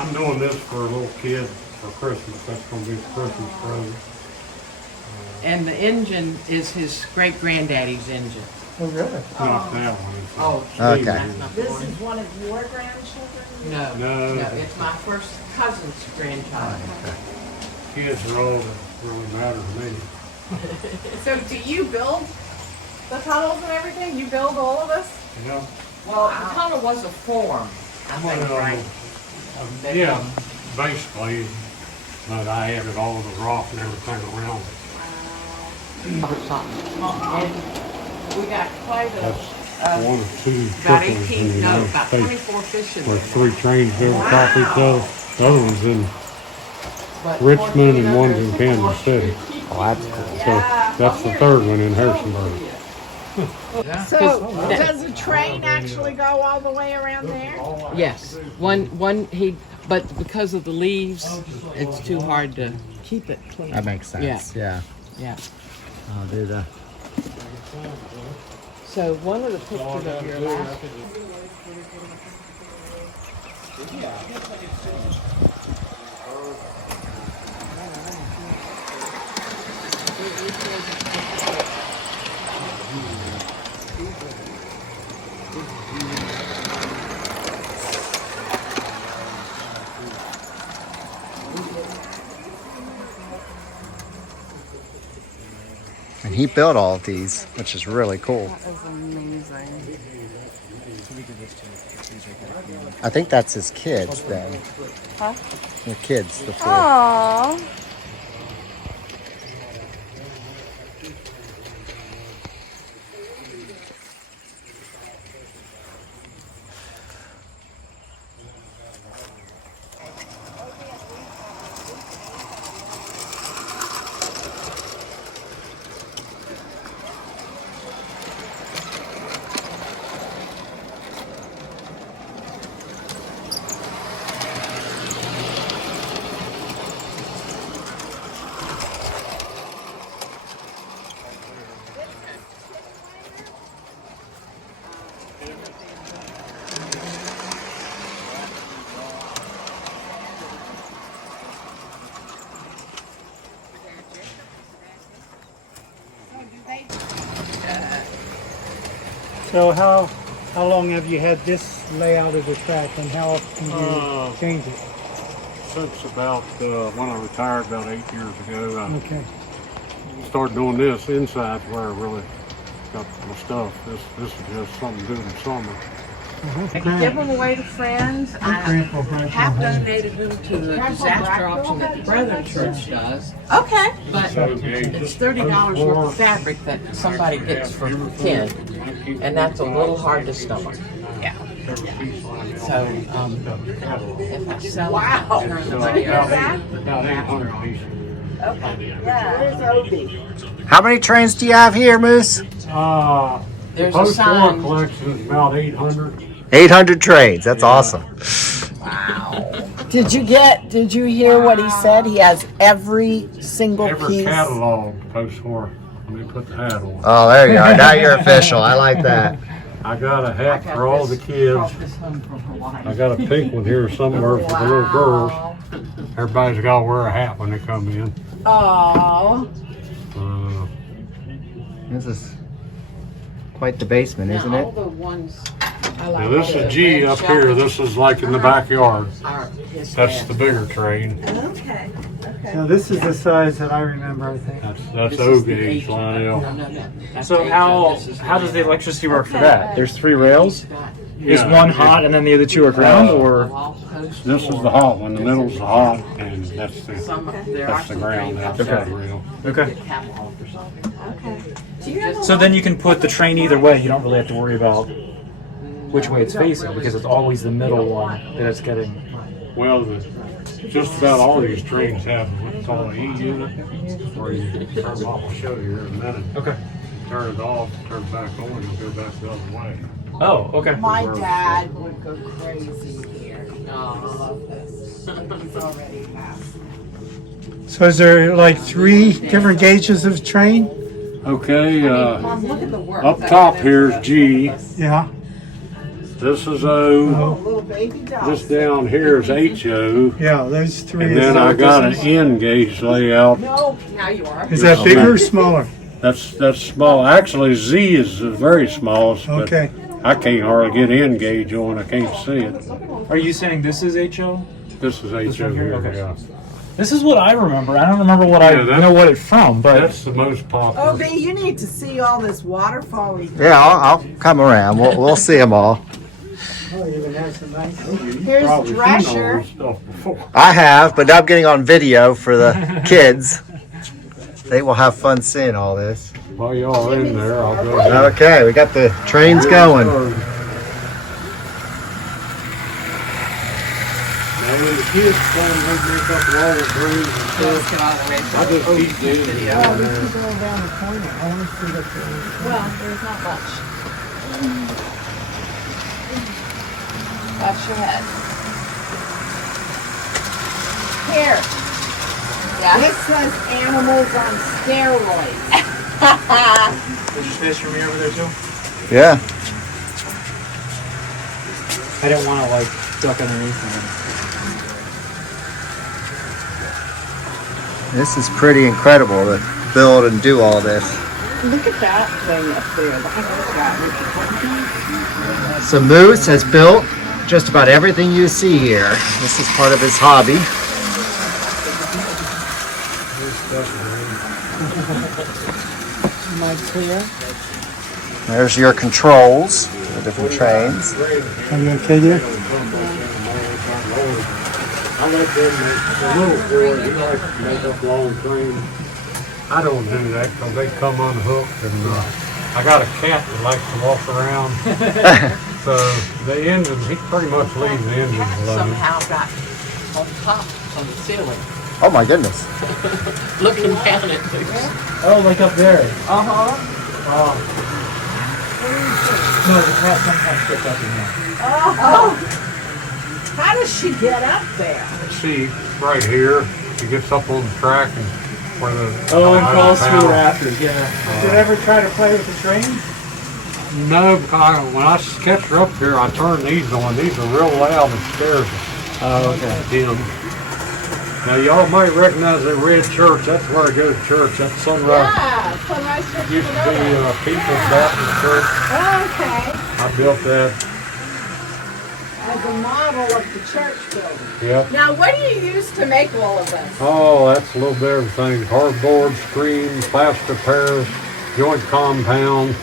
I'm doing this for a little kid for Christmas. That's gonna be a Christmas present. And the engine is his great-granddaddy's engine. Oh, really? Not that one. It's Oh, Okay. that's not the This one. is one of your grandchildren? No, No. no, it's my first cousin's grandchild. Kids are all that really matter to me. So do you build the tunnels and everything? You build all of this? You know? Well, the tunnel was a form, I think, right? Yeah, basically, but I added all the rock and everything around it. Or something. And we got quite That's a, one or two about trickles in the 18, no, United about States, 24 fish in where there. 3 trains go over top each other. The other one's in But Richmond and 14 one's in others. Kansas City. Oh, that's cool. So that's the third one in Harrisonburg. So does the train actually go all the way around there? Yes, but because of the leaves, it's too hard to keep it clean. That makes sense. Yeah. Yeah. I'll do that. So one of the pictures of your last. And he built all of these, which is really cool. That is amazing. I think that's his kids then. Huh? The kids, the 4. Aww. So how long have you had this layout of the track, and how often do you change it? Since about when I retired about 8 years ago, I Okay. started doing this inside where I really got my stuff. This is just something to do in the summer. I can give them away to friends. I have donated them to the disaster auction that the Brethren Church does. Okay. But it's $30 worth of fabric that somebody gets for 10, and that's a little hard to stomach. Yeah. So, if I sell Wow. them, I'll turn the So money over. about 800 pieces. Where's Obie? How many trains do you have here, Moose? There's a Post-war sign. collection is about 800. 800 trains. That's awesome. Did you hear what he said? He has every single Every piece. catalog post-war. Let me put the hat on. Oh, there you are. Now you're official. I like that. I got a hat for all the kids. I got a pink one here somewhere for the little girls. Everybody's got to wear a hat when they come in. Oh. Uh, This is quite the basement, isn't Now, it? all the ones, now this is G up here. This is like in the backyard. are his That's dad. the bigger train. Okay. Now this is the size that I remember, I think. That's This is O the gauge, agent. Lionel. No, that's So agent. how This is how does the agent. electricity work for that? There's 3 rails. Is Yeah. one hot and then the other 2 are ground, or This is the hot one. The middle's the hot, and that's the There are that's the some ground trains outside outside. the rail. okay? Get catwalk or something. So then you can put the train either way. You don't really have to worry about which way it's facing because it's always the middle one that it's getting. Well, just about all these trains have what's called an E unit, where you turn them off. I'll show you here in a minute. Okay. Turn it off, turn it back on, and go back the other way. Oh, okay. My dad would go crazy here. Oh, I love this. He's already passed. So is there like 3 different gauges of train? Okay, Mom, look at the work. up top here is G, Yeah. This is O. Little baby doll. This down here is HO. Yeah, those three. And is then that I what got an this is? N gauge layout. No, now you are. Is that bigger or smaller? That's small. Actually, Z is the very smallest, but Okay. I can't hardly get N gauge on. I can't see it. Are you saying this is HO? This is This HO one here? here. Okay. Yeah. This is what I remember. I don't remember what I Yeah, that- know what it's from, but That's the most popular. Oh, B, you need to see all this waterfall. Yeah, I'll come around. We'll see them all. Oh, even has some nice. Here's Probably seen all Drescher. this stuff before. I have, but I'm getting on video for the kids. They will have fun seeing all this. While y'all in there, I'll go ahead. Okay, we got the trains going. Now, when the kids come, they drink up all the greens and stuff. Get out of the way. I just keep doing it. Video. down there. Going down the corner. I want to see the. Well, there's not much. Watch your head. Here, Yeah. this says animals on steroids. did you space for me over there too? Yeah. I didn't want to like duck underneath them. This is pretty incredible to build and do all this. Look at that thing up there. Look at that. So Moose has built just about everything you see here. This is part of his hobby. Am I clear? There's your controls for the different trains. Are you okay there? I let them make the little boys, they like to make up long trains. I don't do that because they come unhooked and I got a cat that likes to walk around. So the engines, he pretty much leaves the engines alone. Somehow got on top of the ceiling, Oh my goodness. looking down at me. Oh, like up there. Uh-huh. Oh. No, the cat sometimes gets up in there. Oh. How does she get up there? See, right here, he gets up on the track and where the... Oh, and falls through power- rafters. Yeah. Did you ever try to play with the train? No, when I catch her up here, I turn these on. These are real loud and scares Oh, okay. them. Now, y'all might recognize that red church. That's where I go to church. That's Sunrise. Yeah, Sunrise Church. Used to be People's Baptist Church. Okay. I built that. As a model of the church building. Yep. Now, what do you use to make all of this? Oh, that's a little bit of everything. Hardboard, screen, plaster pairs, joint compound.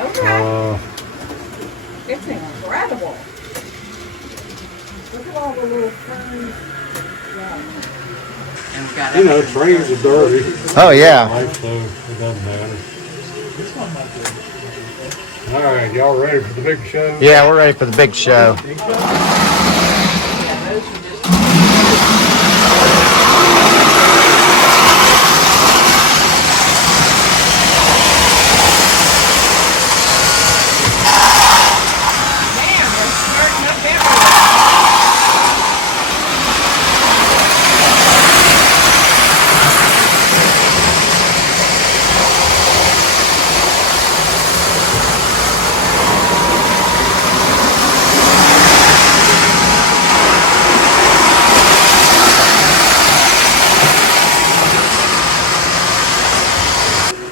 Okay. It's incredible. Look at all the little ferns. And we got You know, trains are dirty. Oh yeah. Life, so it doesn't matter. All right, y'all ready for the big show? Yeah, we're ready for the big show.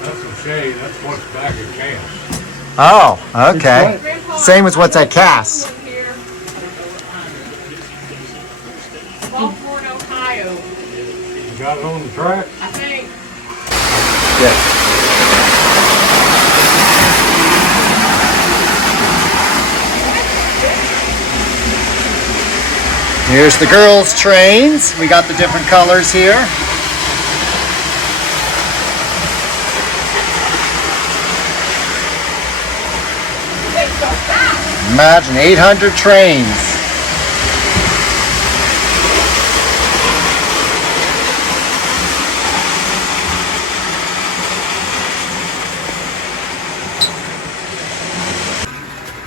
That's a shade. That's what's back at camp. Oh, okay. Same as what's at Cass. Gulfport, Ohio, You got it on the track? I think. Yeah. Here's the girls' trains. We got the different colors here. Imagine 800 trains.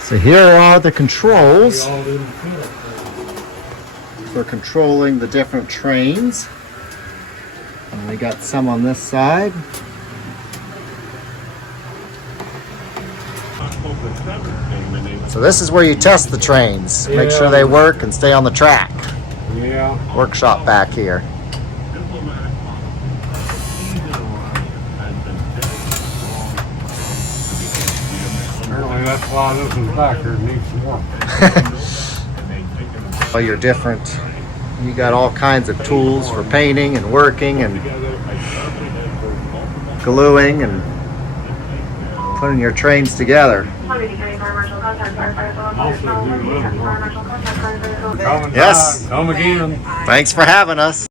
So here are the controls for controlling the different trains. And we got some on this side. So this is where you test the trains. Make sure Yeah. they work and stay on the track. Yeah. Workshop back here. Apparently that's why this is back here, needs some work. All your different, you got all kinds of tools for painting and working and gluing and putting your trains together. Come Yes. Come again. Thanks for having us.